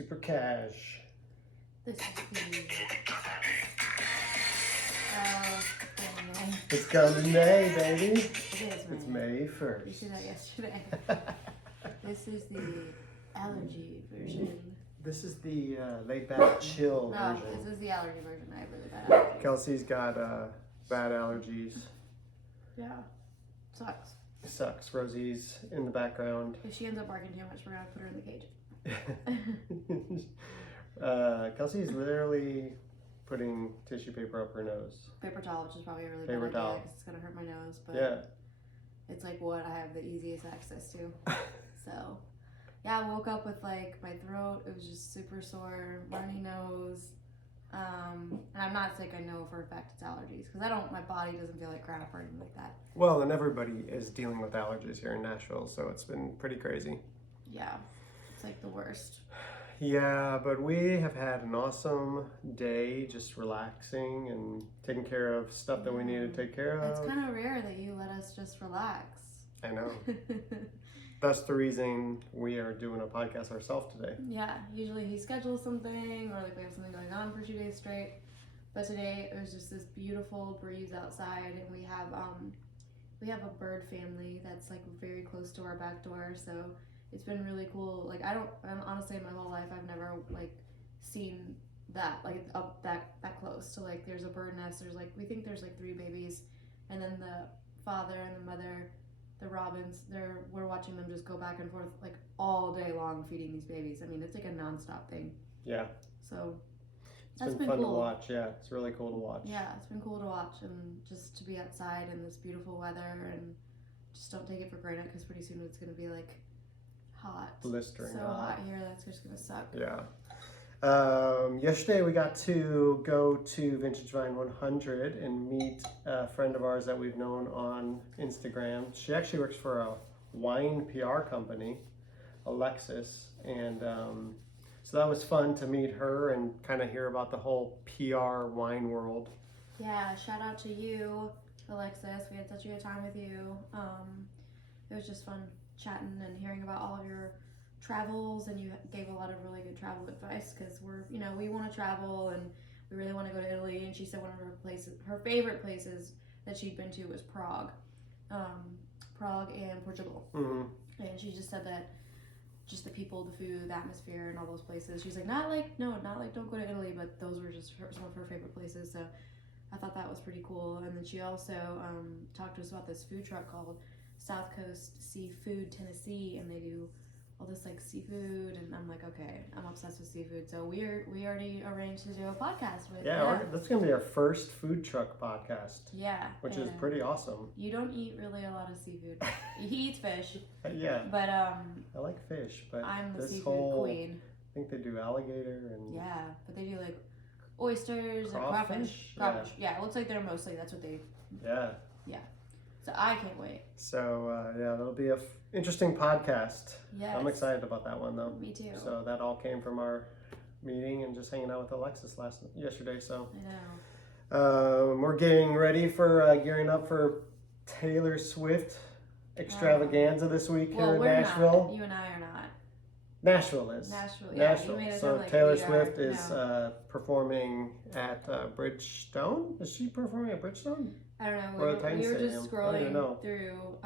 Super cash. This is the It's coming May, baby. It is May. It's May 1st. You see that yesterday. This is the allergy version. This is the laid back chill version. This is the allergy version. I have really bad allergies. Kelsey's got bad allergies. Yeah. Sucks. Sucks. Rosie's in the background. If she ends up barking too much, we're gonna put her in the cage. Kelsey's literally putting tissue paper up her nose. Paper towel, which is probably a really Paper bad towel. idea because it's gonna hurt my nose, but Yeah. it's like what I have the easiest access to. So yeah, I woke up with like my throat, it was just super sore, runny nose. And I'm not sick, I know for a fact it's allergies because my body doesn't feel like crap or anything like that. Well, and everybody is dealing with allergies here in Nashville, so it's been pretty crazy. Yeah, it's like the worst. Yeah, but we have had an awesome day just relaxing and taking care of stuff that we need to take care of. It's kind of rare that you let us just relax. I know. That's the reason we are doing a podcast ourselves today. Yeah, usually he schedules something or like we have something going on for 2 days straight. But today it was just this beautiful breeze outside, and we have a bird family that's like very close to our back door, so it's been really cool. Like I'm honestly in my whole life I've never like seen that like up that close. So like there's a bird nest, we think there's like 3 babies, and then the father and the mother, the robins, we're watching them just go back and forth like all day long feeding these babies. I mean, it's like a nonstop thing. Yeah. So it's been fun to watch. Yeah, it's really cool to watch. Yeah, it's been cool to watch and just to be outside in this beautiful weather, and just don't take it for granted because pretty soon it's gonna be like hot. Blistering so hot here that's just gonna suck. Yeah. Yesterday we got to go to Vintage Vine 100 and meet a friend of ours that we've known on Instagram. She actually works for a wine PR company, Alexis, and so that was fun to meet her and kind of hear about the whole PR wine world. Yeah, shout out to you, Alexis. We had such a good time with you. It was just fun chatting and hearing about all of your travels, and you gave a lot of really good travel advice because we want to travel and we really want to go to Italy. And she said one of her favorite places that she'd been to was Prague and Portugal. Mm-hmm. And she just said that just the people, the food, the atmosphere, and all those places. She's like, not like don't go to Italy, but those were just some of her favorite places. So I thought that was pretty cool. And then she also talked to us about this food truck called South Coast Seafood Tennessee, and they do all this like seafood, and I'm like, okay, I'm obsessed with seafood. So we already arranged to do a podcast with. Yeah, that's gonna be our first food truck podcast. Yeah, which is pretty awesome. You don't eat really a lot of seafood. He eats fish. Yeah. But I like fish, but I'm the this seafood queen. I think they do alligator and yeah, but they do like oysters and crawfish. Crawfish. Yeah, it looks like they're mostly that's what they. Yeah. Yeah. So I can't wait. So yeah, that'll be a interesting podcast. Yes. I'm excited about that one though. Me too. So that all came from our meeting and just hanging out with Alexis yesterday. So I know. we're getting ready for gearing up for Taylor Swift extravaganza this week here in Nashville. Not. You and I are not. Nashville is. Nashville. Yeah, Nashville. you made it So sound like Taylor we Swift are. is performing at Bridgestone. Is she performing at Bridgestone? I don't know. Or the Titan We were just Stadium. I don't even know. scrolling through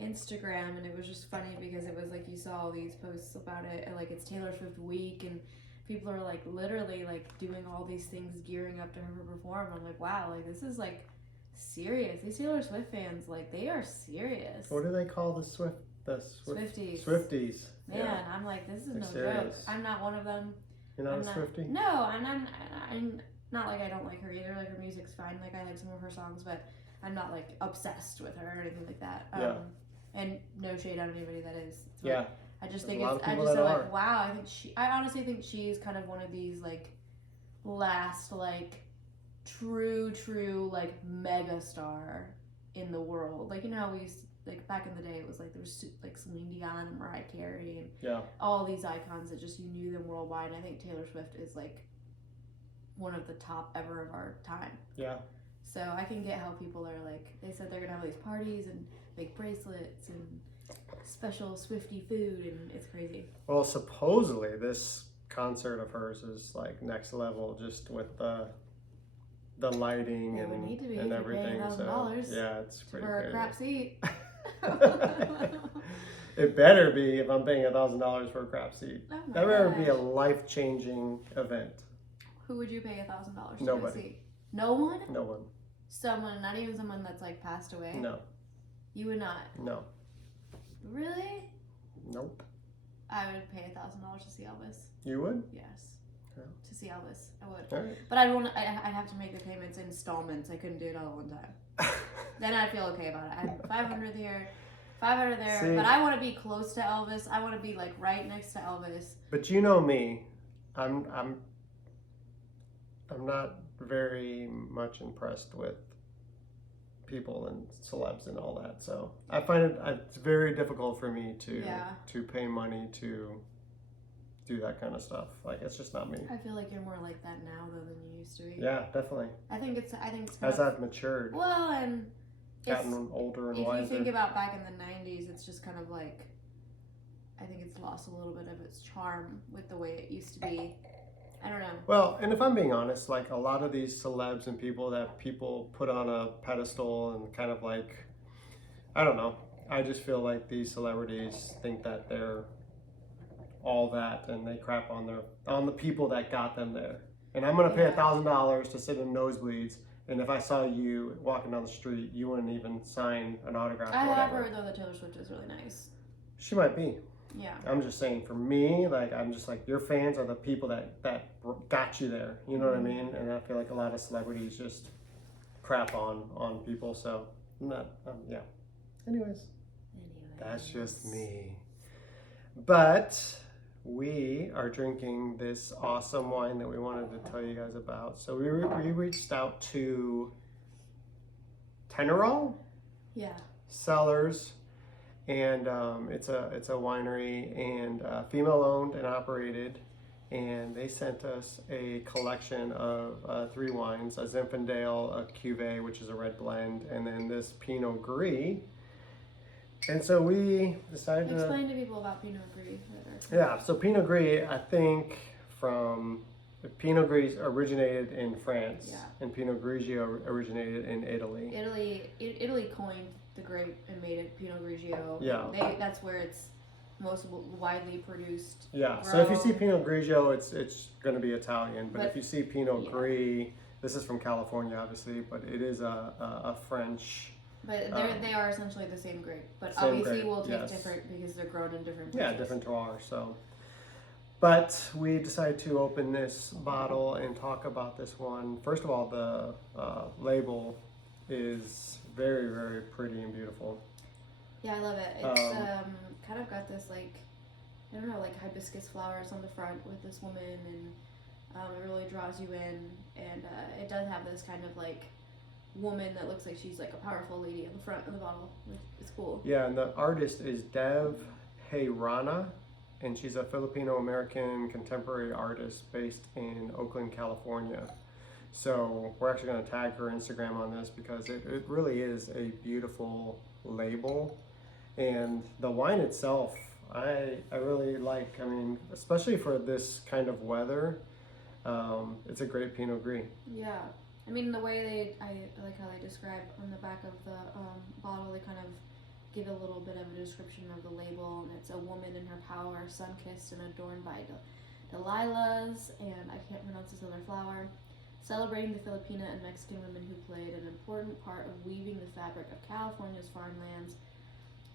Instagram, and it was just funny because it was like you saw all these posts about it, and like it's Taylor Swift week, and people are like literally like doing all these things gearing up to her to perform. I'm like, wow, like this is like serious. These Taylor Swift fans, like they are serious. What do they call the Swifties? Swifties. Man, yeah. I'm like, this is They're no serious. joke. I'm not one of them. You're not a Swiftie? No, I'm not like I don't like her either. Like her music's fine. Like I like some of her songs, but I'm not like obsessed with her or anything like that. Yeah. And no shade on anybody that is. Yeah. I just There's think a lot it's. of I people just that feel are. like wow. I honestly think she's kind of one of these like last like true like mega star in the world. Like you know how we used like back in the day it was like there was like Celine Dion and Mariah Carey and all these icons that just you knew them worldwide. And I think Taylor Swift is like one of the top ever of our time. Yeah. So I can get how people are like, they said they're gonna have these parties and make bracelets and special Swifty food, and it's crazy. Well, supposedly this concert of hers is like next level, just with the lighting It would need to be and if you're paying everything. So $1,000 yeah, it's pretty for a crazy. crap seat. It better be if I'm paying $1,000 for a crap seat. Oh my That better be a gosh. life-changing event. Who would you pay $1,000 to Nobody. go see? No one? No one. Someone, not even someone that's like passed away? No. You would not? No. Really? Nope. I would pay $1,000 to see Elvis. You would? Yes. Yeah. To see Elvis, I would. All right. But I'd have to make the payments in installments. I couldn't do it all at one time. Then I'd feel okay about it. I had 500 here, 500 there. See? But I want to be close to Elvis. I want to be like right next to Elvis. But you know me, I'm not very much impressed with people and celebs and all that. So I find it's very difficult for me to pay money to do that kind of stuff. Like, it's just not me. I feel like you're more like that now though than you used to be. Yeah, definitely. I think it's As I've matured, well, and gotten older and if wiser. you think about back in the 90s, it's just kind of like, I think it's lost a little bit of its charm with the way it used to be. I don't know. Well, and if I'm being honest, like a lot of these celebs and people that people put on a pedestal and kind of like, I don't know. I just feel like these celebrities think that they're all that, and they crap on the people that got them there. And I'm gonna pay $1,000 to sit in nosebleeds, and if I saw you walking down the street, you wouldn't even sign an autograph. I or have whatever. heard though that Taylor Swift is really nice. She might be. Yeah. I'm just saying, for me, like, I'm just like, your fans are the people that got you there. You know what I mean? And I feel like a lot of celebrities just crap on people. So, yeah. Anyways, that's just me. But we are drinking this awesome wine that we wanted to tell you guys about. So we reached out to Teneral Cellars. And it's a winery, and female owned and operated, and they sent us a collection of 3 wines: a Zinfandel, a Cuvée, which is a red blend, and then this Pinot Gris. And so we decided to explain to people about Pinot Gris. Yeah, so Pinot Gris, I think Pinot Gris originated in France, and Pinot Grigio originated in Italy. Italy coined the grape and made it Pinot Grigio. Yeah. That's where it's most widely produced. Yeah, so if you see Pinot Grigio, it's going to be Italian. But if you see Pinot Gris, this is from California, obviously, but it is a French. But they are essentially the same grape. But Same obviously grape, will taste yes. different because they're grown in different places. Yeah, different terroir. So, but we decided to open this bottle and talk about this one. First of all, the label is very, very pretty and beautiful. Yeah, I love it. It's kind of got this like, I don't know, like hibiscus flowers on the front with this woman, and it really draws you in. And it does have this kind of like woman that looks like she's like a powerful lady on the front of the bottle. It's cool. Yeah, and the artist is Dev Heyrana, and she's a Filipino-American contemporary artist based in Oakland, California. So we're actually going to tag her Instagram on this because it really is a beautiful label. And the wine itself, I really like. I mean, especially for this kind of weather, it's a great Pinot Gris. Yeah. I mean, the way I like how they describe on the back of the bottle, they kind of give a little bit of a description of the label, and it's a woman in her power, sun-kissed and adorned by delilahs, and I can't pronounce this other flower, celebrating the Filipina and Mexican women who played an important part of weaving the fabric of California's farmlands,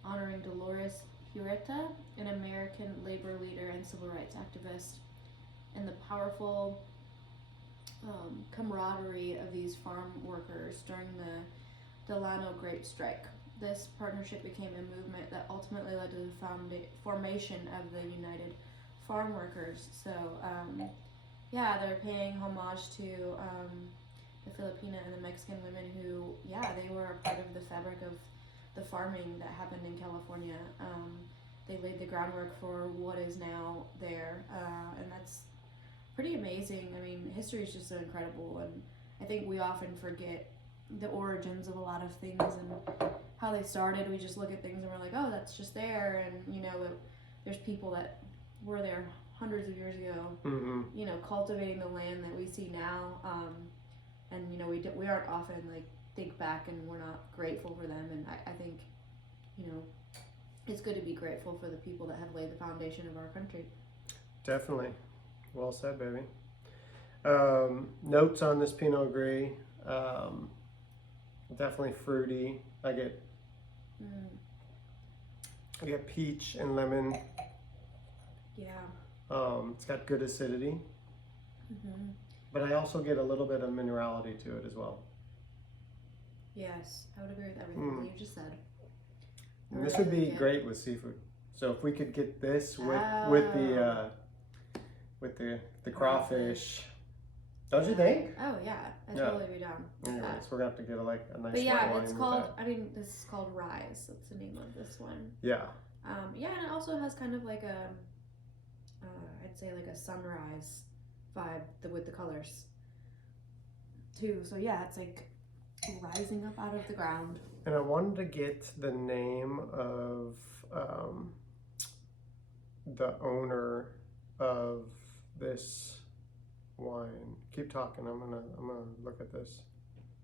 honoring Dolores Huerta, an American labor leader and civil rights activist, and the powerful camaraderie of these farm workers during the Delano Grape Strike. This partnership became a movement that ultimately led to the formation of the United Farm Workers. So, they're paying homage to the Filipina and the Mexican women who, they were a part of the fabric of the farming that happened in California. They laid the groundwork for what is now there, and that's pretty amazing. I mean, history is just so incredible, and I think we often forget the origins of a lot of things and how they started. We just look at things and we're like, oh, that's just there, and you know, there's people that were there hundreds of years ago, you know, cultivating the land that we see now, and you know, we aren't often like think back and we're not grateful for them, and I think, you know, it's good to be grateful for the people that have laid the foundation of our country. Definitely. Well said, baby. Notes on this Pinot Gris. Definitely fruity. I get peach and lemon. Yeah. It's got good acidity. But I also get a little bit of minerality to it as well. Yes, I would agree with everything that you just said. And this would be great with seafood. So if we could get this with the crawfish, don't you think? Oh yeah, I'd totally be down. Anyways, we're gonna have to get a nice But yeah, white wine it's with called. that. I mean, this is called Rise. That's the name of this one. Yeah. Yeah, and it also has kind of like a, I'd say like a sunrise vibe with the colors too. So yeah, it's like rising up out of the ground. And I wanted to get the name of the owner of this wine. Keep talking. I'm gonna look at this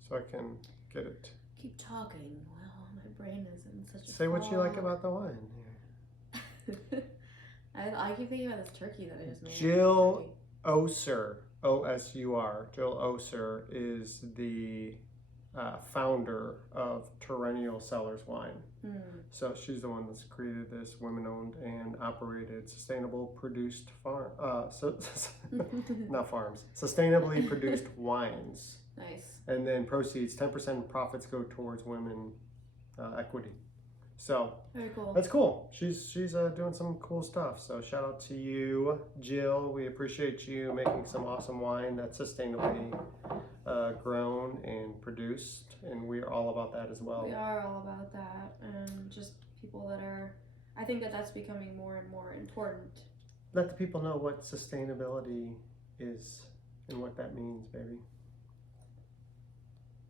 so I can get it. Keep talking. Well, my brain is in such a Say what you like about the wine here. I keep thinking about this turkey that I just made. Jill Oser, O-S-U-R. Jill Oser is the founder of Teneral Cellars wine. So she's the one that's created this women-owned and operated sustainable produced farm. Not farms. Sustainably produced wines. Nice. And then proceeds, 10% profits go towards women equity. So very cool. That's cool. She's doing some cool stuff. So shout out to you, Jill. We appreciate you making some awesome wine that's sustainably grown and produced, and we are all about that as well. We are all about that, and just people that are. I think that's becoming more and more important. Let the people know what sustainability is and what that means, baby.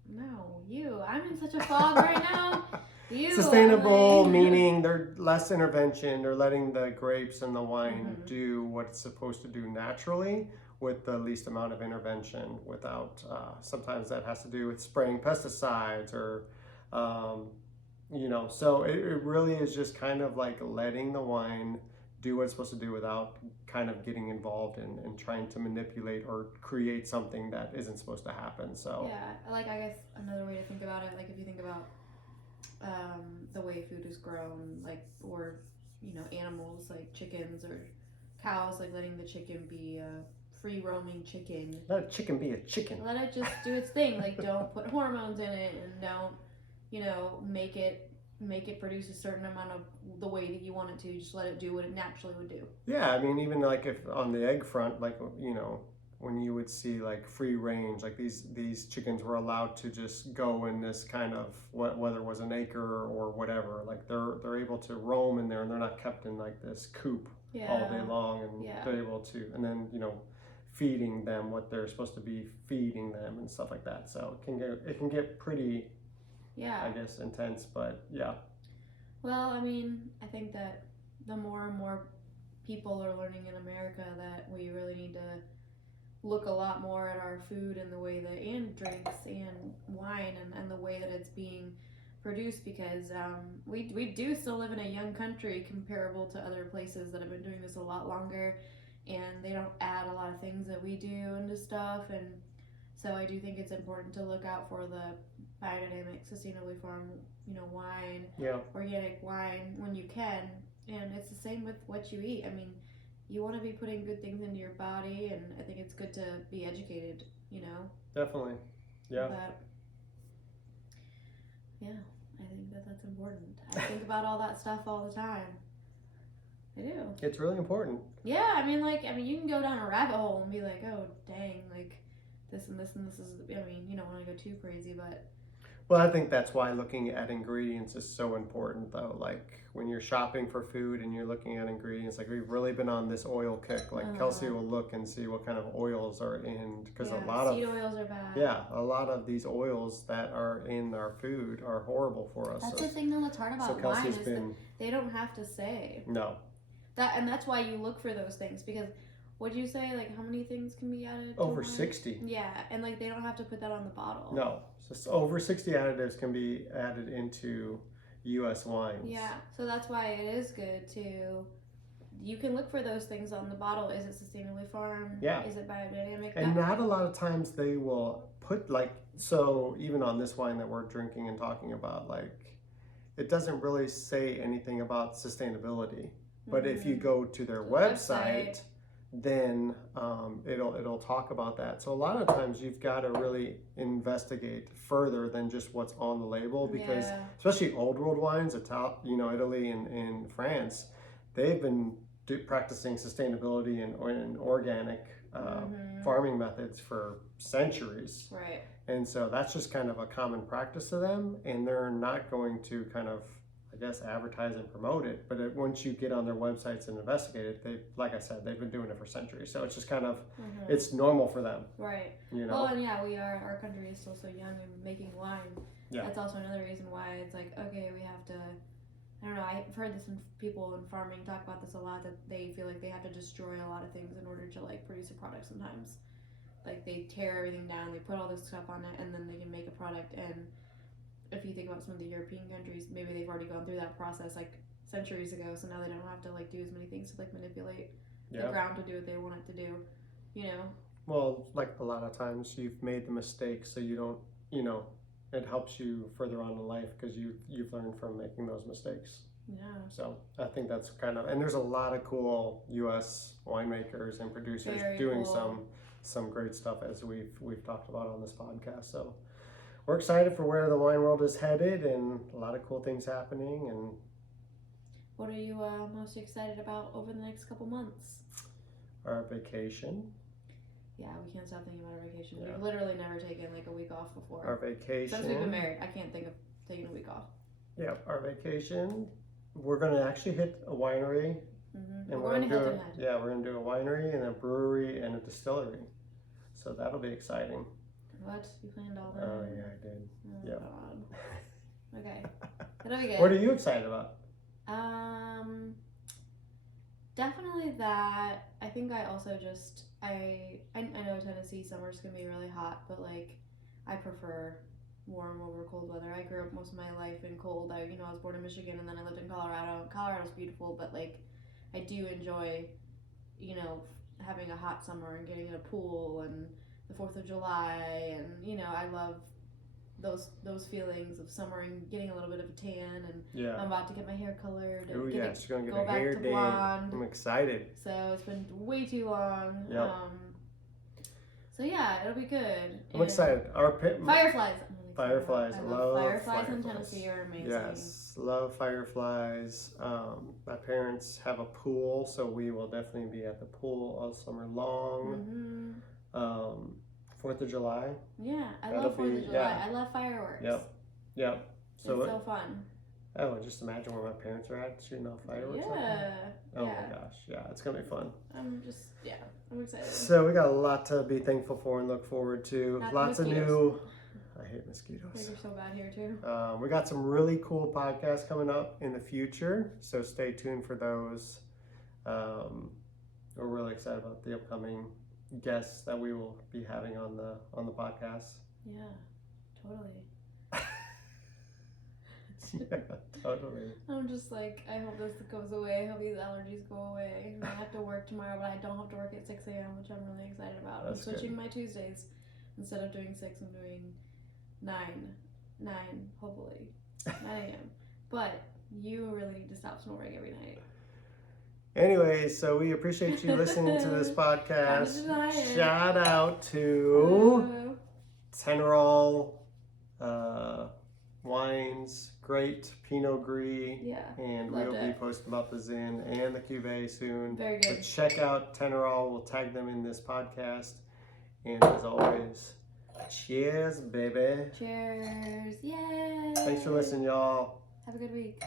No, you. I'm in such a fog right now. You, Sustainable meaning they're less intervention. They're letting the grapes and the wine do what it's supposed to do naturally with the least amount of intervention without, sometimes that has to do with spraying pesticides or, you know, so it really is just kind of like letting the wine do what it's supposed to do without kind of getting involved in trying to manipulate or create something that isn't supposed to happen. So yeah, like I guess another way to think about it, like if you think about the way food is grown, like, or you know, animals like chickens or cows, like letting the chicken be a free roaming chicken. Let a chicken be a chicken. Let it just do its thing. Like don't put hormones in it, and don't, you know, make it produce a certain amount of the way that you want it to. Just let it do what it naturally would do. Yeah, I mean, even like if on the egg front, like, you know, when you would see like free range, like these chickens were allowed to just go in this kind of whether it was an acre or whatever, like they're able to roam in there and they're not kept in like this coop all day long, and they're able to, and then, you know, feeding them what they're supposed to be feeding them and stuff like that. So it can get pretty, I guess, intense, but yeah. Well, I mean, I think that the more and more people are learning in America that we really need to look a lot more at our food and the way that, and drinks and wine and the way that it's being produced, because we do still live in a young country comparable to other places that have been doing this a lot longer, and they don't add a lot of things that we do into stuff. And so I do think it's important to look out for the biodynamic, sustainably farmed, you know, wine, organic wine when you can. And it's the same with what you eat. I mean, you want to be putting good things into your body, and I think it's good to be educated, you know? Definitely. Yeah. But, yeah, I think that's important. I think about all that stuff all the time. I do. It's really important. Yeah, I mean, you can go down a rabbit hole and be like, oh, dang, like, this and this and this is, I mean, you don't want to go too crazy, but... Well, I think that's why looking at ingredients is so important, though. Like when you're shopping for food and you're looking at ingredients, like we've really been on this oil kick. Like Kelsey will look and see what kind of oils are in, because a lot seed of oils are bad. yeah, a lot of these oils that are in our food are horrible for us. That's the thing though that's hard about wine is that they don't have to say no. And that's why you look for those things, because what'd you say, like how many things can be added to Over wine? 60. Yeah, and like they don't have to put that on the bottle. No, so over 60 additives can be added into U.S. wines. Yeah, so that's why it is good to, you can look for those things on the bottle. Is it sustainably farmed? Yeah. Is it biodynamic? And not a lot of times they will put like, so even on this wine that we're drinking and talking about, like it doesn't really say anything about sustainability. But if you go to their website, then it'll talk about that. So a lot of times you've got to really investigate further than just what's on the label, because especially old world wines, Italy and France, they've been practicing sustainability and organic farming methods for centuries. Right. And so that's just kind of a common practice to them, and they're not going to kind of, I guess, advertise and promote it. But once you get on their websites and investigate it, like I said, they've been doing it for centuries. So it's just kind of, it's normal for them. Right. You know? Well, and our country is still so young and making wine. Yeah. That's also another reason why it's like, okay, we have to, I don't know, I've heard this in people in farming talk about this a lot, that they feel like they have to destroy a lot of things in order to like produce a product sometimes. Like they tear everything down, they put all this stuff on it, and then they can make a product. And if you think about some of the European countries, maybe they've already gone through that process like centuries ago, so now they don't have to like do as many things to like manipulate the ground to do what they want it to do, you know? Well, like a lot of times you've made the mistake, so you don't, it helps you further on in life because you've learned from making those mistakes. Yeah. So I think that's kind of, and there's a lot of cool U.S. winemakers and producers doing some great stuff, as we've talked about on this podcast. So we're excited for where the wine world is headed, and a lot of cool things happening. And what are you most excited about over the next couple months? our vacation. Yeah, we can't stop thinking about our vacation. Yeah. We've literally never taken like a week off before. Our vacation. Since we've been married, I can't think of taking a week off. Yeah, our vacation. We're going to actually hit a winery. And we're going to Hilton Head. Yeah, we're going to do a winery and a brewery and a distillery. So that'll be exciting. What? You planned all that? Oh, yeah, I did. Oh, Yeah. God. Okay. That'll be good. What are you excited about? Definitely that. I think I also just, I know Tennessee summer's going to be really hot, but like, I prefer warm over cold weather. I grew up most of my life in cold. I was born in Michigan, and then I lived in Colorado. Colorado's beautiful, but like, I do enjoy, having a hot summer and getting in a pool and the 4th of July, and I love those feelings of summer and getting a little bit of a tan, and I'm about to get my hair colored and Oh yeah, she's gonna get go her back hair to done. blonde. I'm excited. So it's been way too long. Yep. So yeah, it'll be good. I'm excited. Our Fireflies. Fireflies. I love fireflies in Tennessee are amazing. Yes, love fireflies. My parents have a pool, so we will definitely be at the pool all summer long. 4th of July. Yeah, I love 4th of July. Yeah. I love fireworks. Yep. So it's so fun. Oh, just imagine where my parents are at shooting off fireworks. Yeah. Oh my gosh, yeah, it's gonna be fun. I'm excited. So we got a lot to be thankful for and look forward to. Lots of new. I hate mosquitoes. They're so bad here too. We got some really cool podcasts coming up in the future, so stay tuned for those. We're really excited about the upcoming guests that we will be having on the podcast. Yeah, totally. Yeah, totally. I'm just like, I hope this goes away. I hope these allergies go away. I have to work tomorrow, but I don't have to work at 6 a.m., which I'm really excited about. I'm switching my Tuesdays. Instead of doing 6, I'm doing 9, hopefully. 9 a.m. But you really need to stop snoring every night. Anyway, so we appreciate you listening to this podcast. Shout out to Teneral Wines, great Pinot Gris. Yeah. And we'll be posting about the Zin and the Cuvée soon. Very good. But check out Teneral. We'll tag them in this podcast. And as always, Cheers, baby. Cheers. Yay. Thanks for listening, y'all. Have a good week.